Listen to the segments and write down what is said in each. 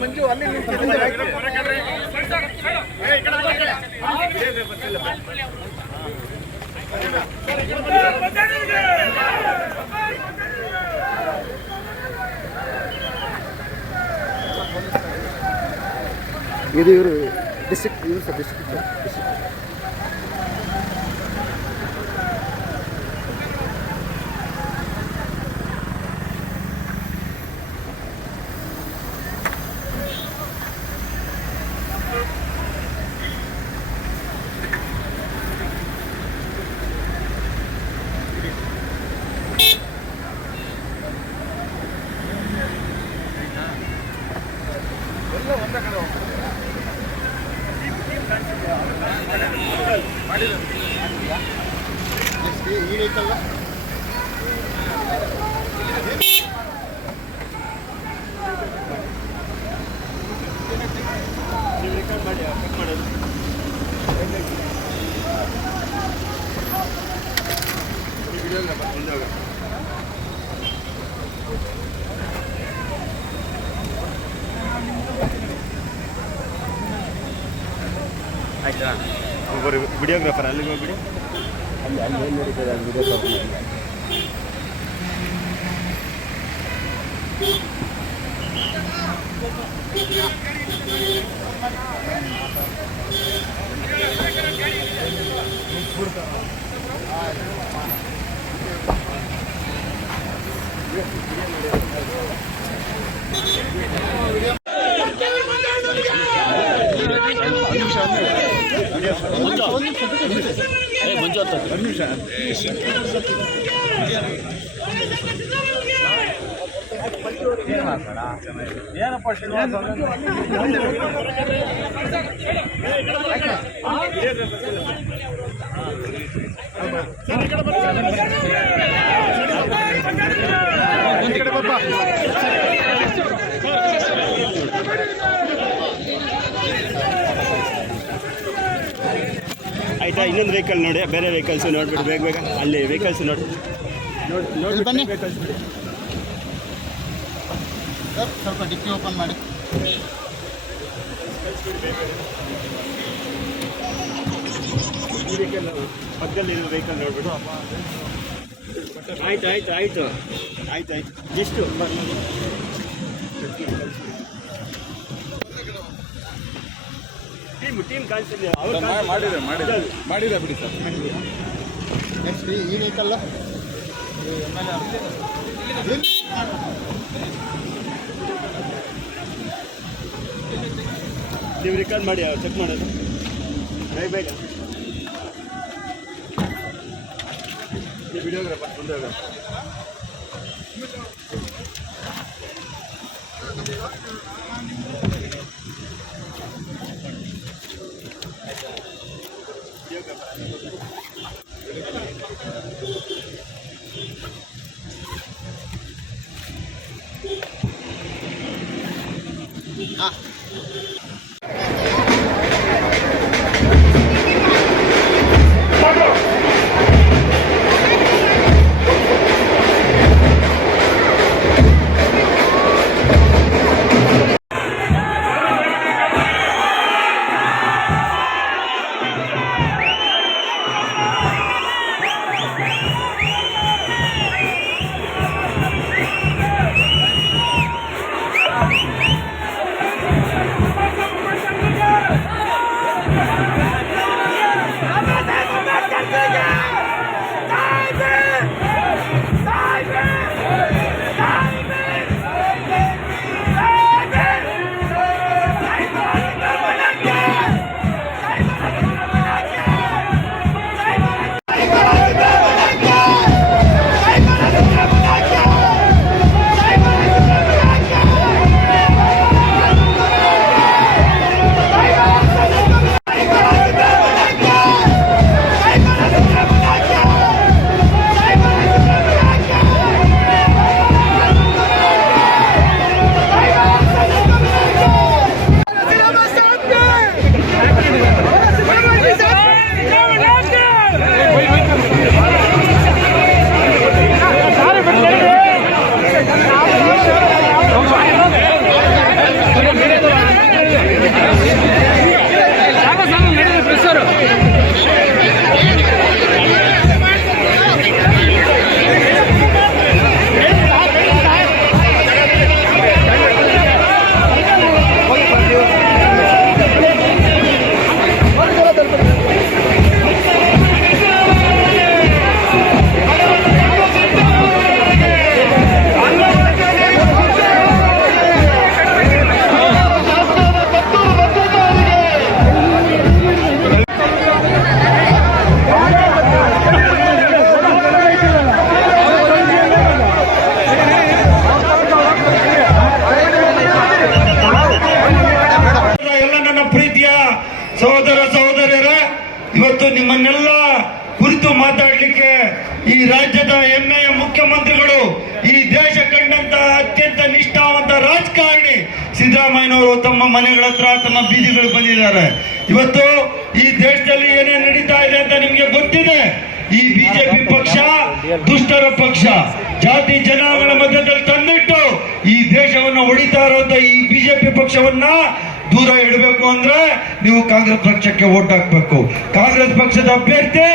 ಮಂಜು ಅಲ್ಲಿ ಇದು ಇವರು ಡಿಸ್ಟ್ರಿಕ್ಟ್ ಇವರು ಸರ್ ಡಿಸ್ಟ್ರಿಕ್ಟ್ ಈಗೈತಲ್ಲ ರೆಕಾರ್ಡ್ ಮಾಡಿ ಕಟ್ ಮಾಡೋದು ವಿಡಿಯೋಗ್ರಾಫರ್ ಆಯ್ತಾ ಒಬ್ಬರು ವಿಡಿಯೋಗ್ರಾಫರ್ ಅಲ್ಲಿಗೆ ಹೋಗ್ಬಿಡಿ ಅಲ್ಲಿ ಅಲ್ಲಿ ಏನು ನಡೀತದೆ ಅದು ವಿಡಿಯೋಗ್ರಾಫರ್ ಏನಪ್ಪ ಆಯ್ತಾ ಇನ್ನೊಂದು ವೆಹಿಕಲ್ ನೋಡಿ ಬೇರೆ ವೆಹಿಕಲ್ಸ್ ನೋಡ್ಬಿಟ್ಟು ಬೇಗ ಬೇಗ ಅಲ್ಲಿ ವೆಹಿಕಲ್ಸ್ ನೋಡಿ ನೋಡಿ ಬನ್ನಿ ಸರ್ ಸ್ವಲ್ಪ ಡಿಕ್ಕಿ ಓಪನ್ ಮಾಡಿ ವೆಹಿಕಲ್ ಪಕ್ಕದಲ್ಲಿ ವೆಹಿಕಲ್ ನೋಡ್ಬಿಟ್ಟು ಆಯ್ತು ಆಯ್ತು ಆಯಿತು ಆಯ್ತು ಆಯ್ತು ಎಷ್ಟು ಟೀಮ್ ಕಾಣಿಸ್ತಿದೆ ಅವ್ರು ಮಾಡಿದೆ ಬಿಡಿ ಸರ್ ನೆಕ್ಸ್ಟ್ ಈ ವೆಹಿಕಲ್ ನೀವು ರೆಕಾರ್ಡ್ ಮಾಡಿ ಚೆಕ್ ಮಾಡೋದು ಬೇಗ ಬೇಗ ವಿಡಿಯೋಗ್ರಾಫರ್ ಬಂದಾಗ ಜನರು ತಮ್ಮ ಮನೆಗಳ ಹತ್ರ ತಮ್ಮ ಬೀದಿಗಳು ಬಂದಿದ್ದಾರೆ. ಇವತ್ತು ಈ ದೇಶದಲ್ಲಿ ಏನೇನು ನಡೀತಾ ಇದೆ ಅಂತ ನಿಮ್ಗೆ ಗೊತ್ತಿದೆ. ಈ ಬಿಜೆಪಿ ಪಕ್ಷ ದುಷ್ಟರ ಪಕ್ಷ, ಜಾತಿ ಜನಾಂಗಗಳ ಮಧ್ಯದಲ್ಲಿ ತಂದಿಟ್ಟು ಈ ದೇಶವನ್ನು ಹೊಡಿತಾ ಇರುವಂತ ಈ ಬಿಜೆಪಿ ಪಕ್ಷವನ್ನ ದೂರ ಇಡಬೇಕು ಅಂದ್ರೆ ನೀವು ಕಾಂಗ್ರೆಸ್ ಪಕ್ಷಕ್ಕೆ ವೋಟ್ ಹಾಕ್ಬೇಕು. ಕಾಂಗ್ರೆಸ್ ಪಕ್ಷದ ಅಭ್ಯರ್ಥಿ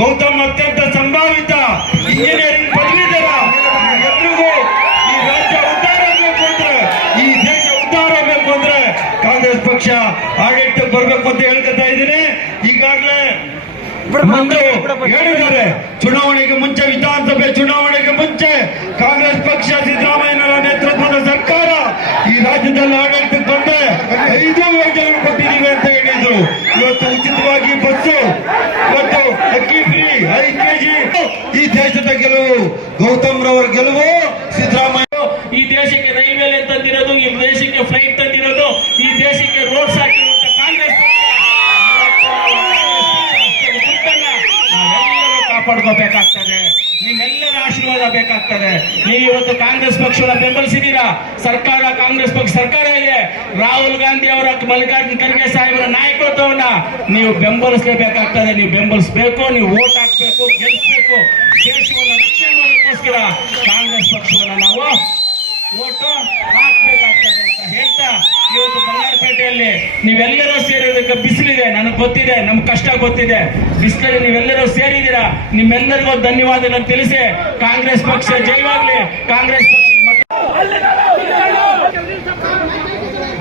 ಗೌತಮ್ ಅತ್ಯಂತ ಸಂಭಾವಿತ ಇಂಜಿನಿಯರಿಂಗ್ ಪದವೀಧರ. ಎಲ್ರಿಗೂ ಈ ರಾಜ್ಯ ಉದ್ಧಾರ ಆಗಬೇಕು ಅಂದ್ರೆ, ಈ ದೇಶ ಉದ್ಧಾರ ಆಗಬೇಕು ಅಂದ್ರೆ ಕಾಂಗ್ರೆಸ್ ಪಕ್ಷ ಆಡಳಿತಕ್ಕೆ ಬರಬೇಕು ಅಂತ ಹೇಳ್ಕೊತಾ ಇದ್ದೀನಿ. ಈಗಾಗಲೇ ಹೇಳಿದ್ದಾರೆ, ಚುನಾವಣೆಗೆ ಮುಂಚೆ, ವಿಧಾನಸಭೆ ಚುನಾವಣೆಗೆ ಮುಂಚೆ ಕಾಂಗ್ರೆಸ್ ಪಕ್ಷ ಸಿದ್ದರಾಮಯ್ಯನವರ ನೇತೃತ್ವದ ಸರ್ಕಾರ ಈ ರಾಜ್ಯದಲ್ಲಿ ಆಡಳಿತಕ್ಕೆ ಬಂದ್ರೆ 5 ಯೋಜನೆ ಕೊಟ್ಟಿದ್ದೀವಿ ಅಂತ ಹೇಳಿದ್ರು. ಇವತ್ತು ಉಚಿತವಾಗಿ ಬಸ್ಸು, ಇವತ್ತು ಅಕ್ಕಿ ಫ್ರೀ, 5 kg. ಈ ದೇಶದ ಗೆಲುವು ಗೌತಮ್ ರವರ ಗೆಲುವು. ಸಿದ್ದರಾಮಯ್ಯ ಈ ದೇಶಕ್ಕೆ ರೈಲ್ವೆ ತಂದಿರೋದು, ಈ ದೇಶಕ್ಕೆ ಫ್ಲೈಟ್ ತಂದಿರೋದು, ಈ ದೇಶಕ್ಕೆ ರೋಡ್ಸ್ ಹಾಕಿರುವಂತ ಕಾಂಗ್ರೆಸ್ ನಾವೆಲ್ಲರೂ ಕಾಪಾಡ್ಕೋಬೇಕಾಗ್ತದೆ. ನಿಮ್ಮೆಲ್ಲರ ಆಶೀರ್ವಾದ ಬೇಕಾಗ್ತದೆ. ನೀವು ಇವತ್ತು ಕಾಂಗ್ರೆಸ್ ಪಕ್ಷವನ್ನು ಬೆಂಬಲಿಸಿದ್ದೀರಾ. ಸರ್ಕಾರ, ಕಾಂಗ್ರೆಸ್ ಪಕ್ಷ ಸರ್ಕಾರ ಇದೆ. ರಾಹುಲ್ ಗಾಂಧಿ ಅವರ, ಮಲ್ಲಿಕಾರ್ಜುನ ಖರ್ಗೆ ಸಾಹೇಬರ ನಾಯಕತ್ವವನ್ನ ನೀವು ಬೆಂಬಲಿಸಲೇಬೇಕಾಗ್ತದೆ. ನೀವು ಬೆಂಬಲಿಸಬೇಕು, ನೀವು ವೋಟ್ ಹಾಕ್ಬೇಕು, ಗೆಲ್ಲಿಸಬೇಕು. ದೇಶವನ್ನು ರಕ್ಷಣೆ ಮಾಡೋದಕ್ಕೋಸ್ಕರ ಕಾಂಗ್ರೆಸ್ ಪಕ್ಷವನ್ನು ನಾವು ವೋಟು ಹಾಕ್ಬೇಕಾಗ್ತದೆ ಅಂತ ಹೇಳ್ತಾ, ಇವತ್ತು ಬಂಗಾರಪೇಟೆಯಲ್ಲಿ ನೀವೆಲ್ಲರೂ ಸೇರಿರೋದಕ್ಕೆ ಬಿಸಿಲಿದೆ, ನನಗೆ ಗೊತ್ತಿದೆ, ನಮ್ ಕಷ್ಟ ಗೊತ್ತಿದೆ. ಬಿಸಿಲಲ್ಲಿ ನೀವೆಲ್ಲರೂ ಸೇರಿದ್ದೀರಾ. ನಿಮ್ಮೆಲ್ಲರಿಗೂ ಧನ್ಯವಾದಗಳನ್ನು ತಿಳಿಸಿ ಕಾಂಗ್ರೆಸ್ ಪಕ್ಷ ಜಯವಾಗಲಿ. ಕಾಂಗ್ರೆಸ್ ಪಕ್ಷ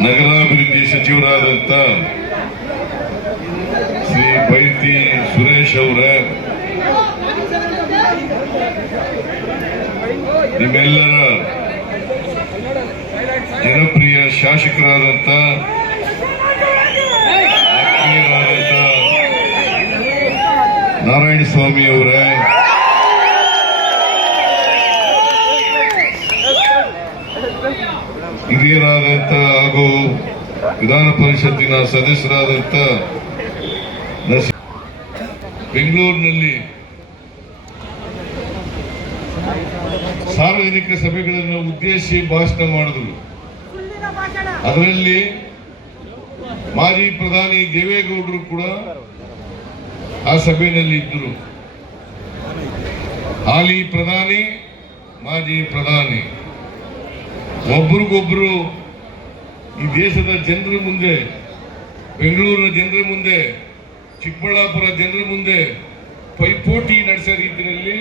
ನಗರಾಭಿವೃದ್ಧಿ ಸಚಿವರಾದಂತ ಶ್ರೀ ಬೈತಿ ಸುರೇಶ್ ಅವರ, ನಿಮ್ಮೆಲ್ಲರ ಜನಪ್ರಿಯ ಶಾಸಕರಾದಂತ ಆತ್ಮೀಯರಾದಂತ ನಾರಾಯಣ ಸ್ವಾಮಿ ಅವರ, ಹಿರಿಯರಾದಂತ ಹಾಗೂ ವಿಧಾನ ಪರಿಷತ್ತಿನ ಸದಸ್ಯರಾದಂತ ಬೆಂಗಳೂರಿನಲ್ಲಿ ಸಾರ್ವಜನಿಕ ಸಭೆಗಳನ್ನು ಉದ್ದೇಶಿಸಿ ಭಾಷಣ ಮಾಡಿದ್ರು. ಅದರಲ್ಲಿ ಮಾಜಿ ಪ್ರಧಾನಿ ದೇವೇಗೌಡರು ಕೂಡ ಆ ಸಭೆಯಲ್ಲಿ ಇದ್ದರು. ಹಾಲಿ ಪ್ರಧಾನಿ, ಮಾಜಿ ಪ್ರಧಾನಿ ಒಬ್ರಿಗೊಬ್ರು ಈ ದೇಶದ ಜನರ ಮುಂದೆ, ಬೆಂಗಳೂರಿನ ಜನರ ಮುಂದೆ, ಚಿಕ್ಕಬಳ್ಳಾಪುರ ಜನರ ಮುಂದೆ ಪೈಪೋಟಿ ನಡೆಸೋ ರೀತಿಯಲ್ಲಿ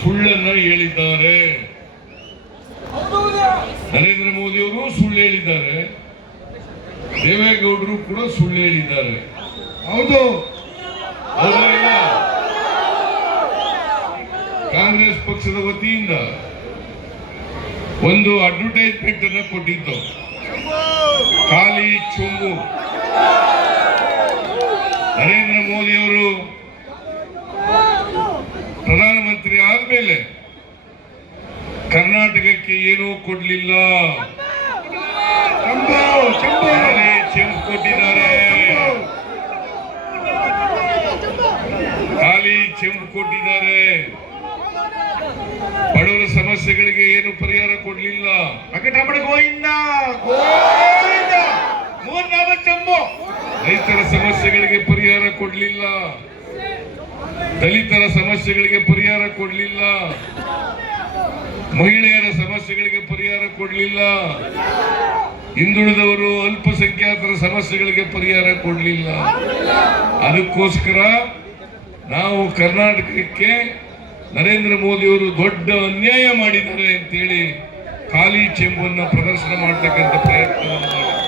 ಸುಳ್ಳನ್ನ ಹೇಳಿದ್ದಾರೆ. ನರೇಂದ್ರ ಮೋದಿ ಅವರು ಸುಳ್ಳು ಹೇಳಿದ್ದಾರೆ, ದೇವೇಗೌಡರು ಕೂಡ ಸುಳ್ಳು ಹೇಳಿದ್ದಾರೆ. ಹೌದು, ಹೌದಲ್ಲ? ಕಾಂಗ್ರೆಸ್ ಪಕ್ಷದ ವತಿಯಿಂದ ಒಂದು ಅಡ್ವರ್ಟೈಸ್ಮೆಂಟ್ ಅನ್ನು ಕೊಟ್ಟಿದ್ದು, ಖಾಲಿ ಚೊಂಬು. ನರೇಂದ್ರ ಮೋದಿ ಅವರು ಪ್ರಧಾನಮಂತ್ರಿ ಆದ್ಮೇಲೆ ಕರ್ನಾಟಕಕ್ಕೆ ಏನೂ ಕೊಡ್ಲಿಲ್ಲ, ಚೆಂಬು ಕೊಟ್ಟಿದ್ದಾರೆ, ಖಾಲಿ ಚೆಂಬು ಕೊಟ್ಟಿದ್ದಾರೆ. ಬಡವರ ಸಮಸ್ಯೆಗಳಿಗೆ ಏನು ಪರಿಹಾರ ಕೊಡ್ಲಿಲ್ಲ. ರೈತರ ಸಮಸ್ಯೆಗಳಿಗೆ ಪರಿಹಾರ ಕೊಡ್ಲಿಲ್ಲ, ದಲಿತರ ಸಮಸ್ಯೆಗಳಿಗೆ ಪರಿಹಾರ ಕೊಡ್ಲಿಲ್ಲ, ಮಹಿಳೆಯರ ಸಮಸ್ಯೆಗಳಿಗೆ ಪರಿಹಾರ ಕೊಡ್ಲಿಲ್ಲ, ಹಿಂದುಳಿದವರು ಅಲ್ಪಸಂಖ್ಯಾತರ ಸಮಸ್ಯೆಗಳಿಗೆ ಪರಿಹಾರ ಕೊಡ್ಲಿಲ್ಲ. ಅದಕ್ಕೋಸ್ಕರ ನಾವು ಕರ್ನಾಟಕಕ್ಕೆ ನರೇಂದ್ರ ಮೋದಿ ಅವರು ದೊಡ್ಡ ಅನ್ಯಾಯ ಮಾಡಿದ್ದಾರೆ ಅಂತೇಳಿ ಖಾಲಿ ಚೆಂಬನ್ನು ಪ್ರದರ್ಶನ ಮಾಡತಕ್ಕಂಥ ಪ್ರಯತ್ನವನ್ನು ಮಾಡಿದ್ದಾರೆ.